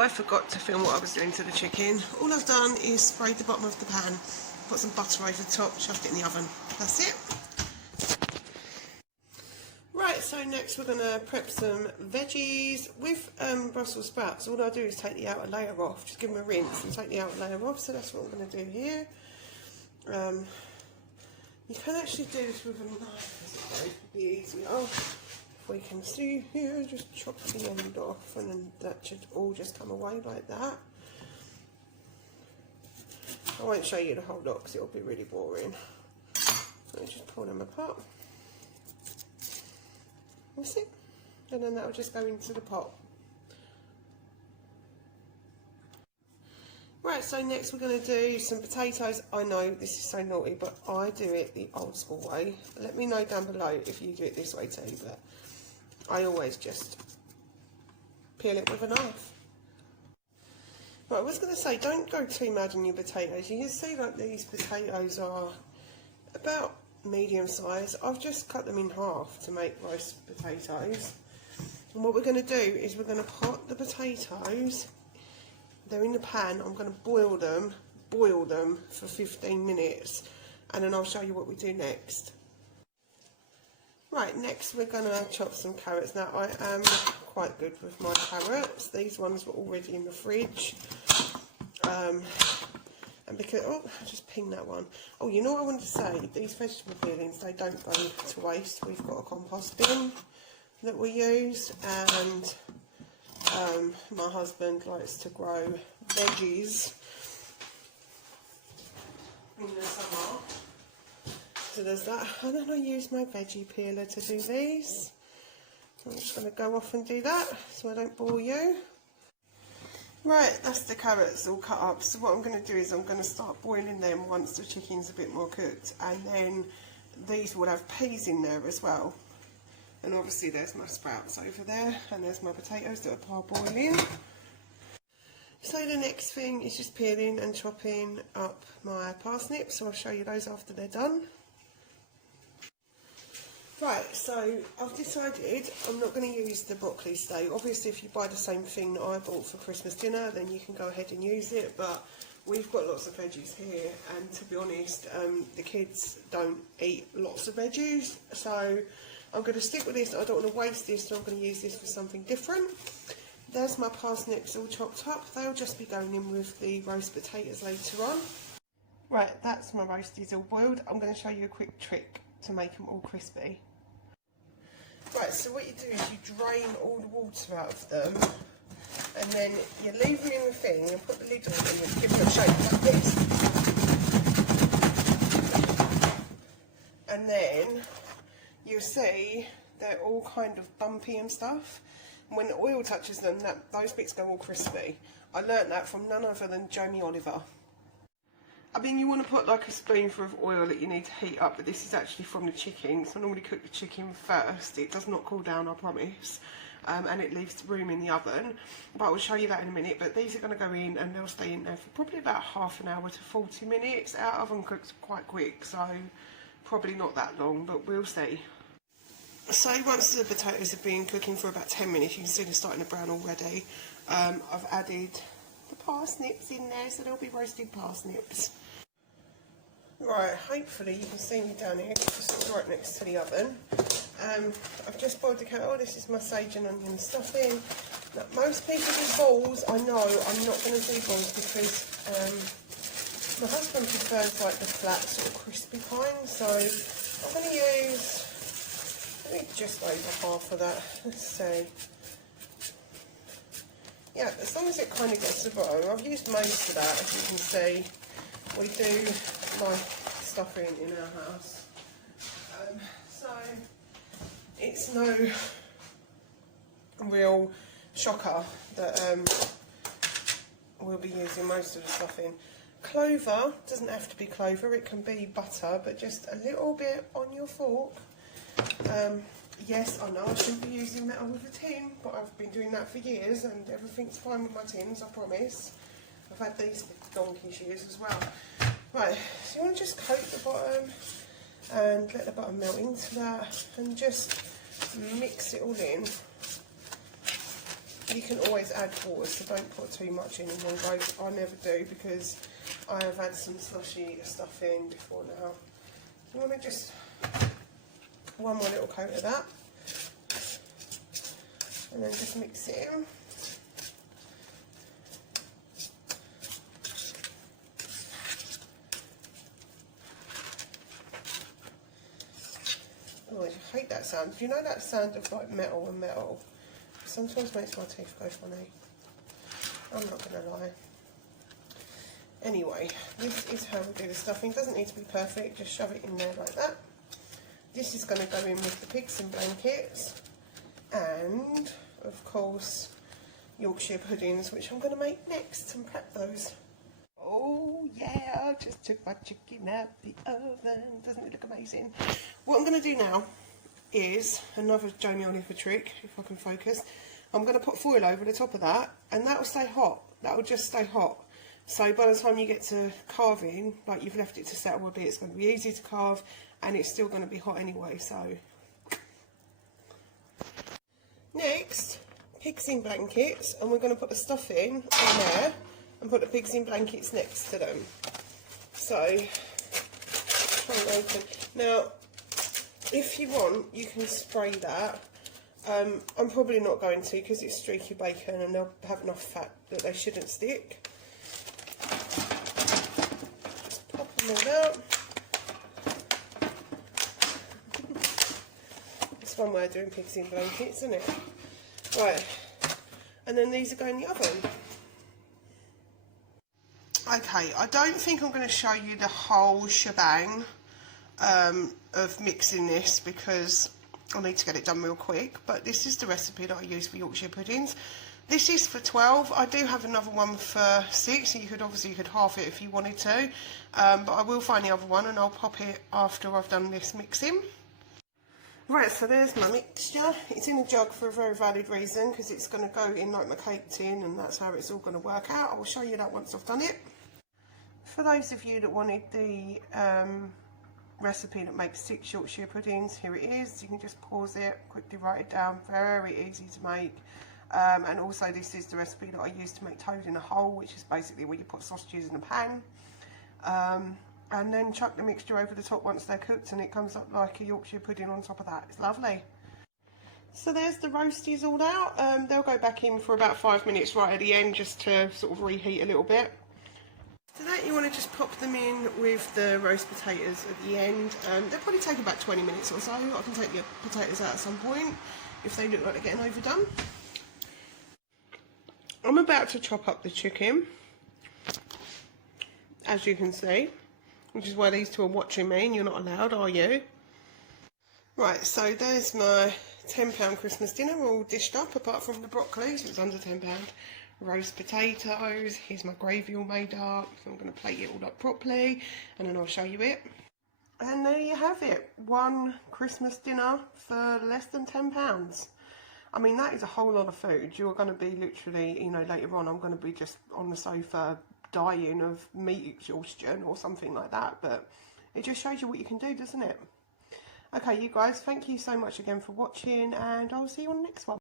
I forgot to film what I was doing to the chicken. All I've done is sprayed the bottom of the pan, put some butter over the top, shoved it in the oven. That's it. Right, so next we're going to prep some veggies. With Brussels sprouts, all I do is take the outer layer off, just give them a rinse and take the outer layer off, so that's what I'm going to do here. You can actually do this with a knife, it would be easier. If we can see here, just chop the end off and then that should all just come away like that. I won't show you the whole lot because it'll be really boring. So just pull them apart. That's it. And then that'll just go into the pot. Right, so next we're going to do some potatoes. I know this is so naughty, but I do it the old school way. Let me know down below if you do it this way too, but I always just peel it with a knife. Right, I was going to say, don't go too mad on your potatoes. You can see like these potatoes are about medium size. I've just cut them in half to make roast potatoes. And what we're going to do is we're going to put the potatoes, they're in the pan, I'm going to boil them for 15 minutes and then I'll show you what we do next. Right, next we're going to chop some carrots. Now I am quite good with my carrots. These ones were already in the fridge. And because, oh, I just pinged that one. Oh, you know what I wanted to say? These vegetable peelings, they don't go to waste. We've got a compost bin that we use and my husband likes to grow veggies in the summer, so there's that. And then I use my veggie peeler to do these. I'm just going to go off and do that so I don't bore you. Right, that's the carrots all cut up. So what I'm going to do is I'm going to start boiling them once the chicken's a bit more cooked, and then these will have peas in there as well. And obviously there's my sprouts over there, and there's my potatoes that are parboiling. So the next thing is just peeling and chopping up my parsnips, so I'll show you those after they're done. Right, so I've decided I'm not going to use the broccoli today. Obviously if you buy the same thing that I bought for Christmas dinner, then you can go ahead and use it, but we've got lots of veggies here, and to be honest, the kids don't eat lots of veggies, so I'm going to stick with this. I don't want to waste this, so I'm going to use this for something different. There's my parsnips all chopped up. They'll just be going in with the roast potatoes later on. Right, that's my roasties all boiled. I'm going to show you a quick trick to make them all crispy. Right, so what you do is you drain all the water out of them, and then you leave them in the thing and put the lid on them and give them a shake like this. And then you'll see they're all kind of bumpy and stuff. And when the oil touches them, those bits go all crispy. I learnt that from none other than Jamie Oliver. I mean, you want to put like a spoonful of oil that you need to heat up, but this is actually from the chicken, so I normally cook the chicken first. It does not cool down, I promise, and it leaves room in the oven, but I'll show you that in a minute. But these are going to go in and they'll stay in there for probably about half an hour to 40 minutes. Our oven cooks quite quick, so probably not that long, but we'll see. So once the potatoes have been cooking for about 10 minutes, you can see they're starting to brown already. I've added the parsnips in there, so there'll be roasted parsnips. Right, hopefully you can see me down here, just right next to the oven. I've just boiled the carrot. Oh, this is my sage and onion stuffing. Now, most people do balls. I know I'm not going to do balls because my husband prefers like the flat sort of crispy kind, so I'm going to use maybe just over half of that. Let's see. Yeah, as long as it kind of gets to the bottom. I've used most of that, as you can see. We do like stuffing in our house. So it's no real shocker that we'll be using most of the stuffing. Clover doesn't have to be clover, it can be butter, but just a little bit on your fork. Yes, I know I shouldn't be using metal with a tin, but I've been doing that for years and everything's fine with my tins, I promise. I've had these for donkey's years as well. Right, so you want to just coat the bottom and let the butter melt into that and just mix it all in. You can always add water, so don't put too much in one go. I never do because I have had some slushy stuff in before now. You want to just one more little coat of that, and then just mix it in. Oh, I hate that sound. Do you know that sound of like metal and metal? Sometimes makes my teeth go funny. I'm not going to lie. Anyway, this is how we do the stuffing. Doesn't need to be perfect, just shove it in there like that. This is going to go in with the pigs and blankets, and of course Yorkshire puddings, which I'm going to make next and prep those. Oh yeah, I just took my chicken out the oven. Doesn't it look amazing? What I'm going to do now is another Jamie Oliver trick, if I can focus. I'm going to put foil over the top of that, and that will stay hot. That will just stay hot. So by the time you get to carving, like you've left it to settle a bit, it's going to be easy to carve, and it's still going to be hot anyway. So next, pigs in blankets, and we're going to put the stuffing in there and put the pigs in blankets next to them. So try and open. Now, if you want, you can spray that. I'm probably not going to because it's streaky bacon and they'll have enough fat that they shouldn't stick. Just pop them all out. That's one way of doing pigs in blankets, isn't it? Right, and then these are going in the oven. Okay, I don't think I'm going to show you the whole shebang of mixing this because I need to get it done real quick, but this is the recipe that I use for Yorkshire puddings. This is for 12. I do have another one for 6, so you could half it if you wanted to, but I will find the other one and I'll pop it after I've done this mixing. Right, so there's my mixture. It's in a jug for a very valid reason because it's going to go in like my cake tin, and that's how it's all going to work out. I'll show you that once I've done it. For those of you that wanted the recipe that makes 6 Yorkshire puddings, here it is. You can just pause it, quickly write it down, very easy to make. And also this is the recipe that I use to make toad in a hole, which is basically where you put sausages in a pan. And then chuck the mixture over the top once they're cooked, and it comes up like a Yorkshire pudding on top of that. It's lovely. So there's the roasties all out. They'll go back in for about 5 minutes right at the end just to sort of reheat a little bit. So that you want to just pop them in with the roast potatoes at the end. They'll probably take about 20 minutes or so. I can take the potatoes out at some point if they look like they're getting overdone. I'm about to chop up the chicken, as you can see, which is why these two are watching me and you're not allowed, are you? Right, so there's my £10 Christmas dinner all dished up apart from the broccoli, so it's under £10. Roast potatoes, here's my gravy all made up, so I'm going to plate it all up properly and then I'll show you it. And there you have it, one Christmas dinner for less than £10. I mean, that is a whole lot of food. You're going to be literally, you know, later on I'm going to be just on the sofa dying of meat exhaustion or something like that, but it just shows you what you can do, doesn't it? Okay, you guys, thank you so much again for watching, and I'll see you on the next one.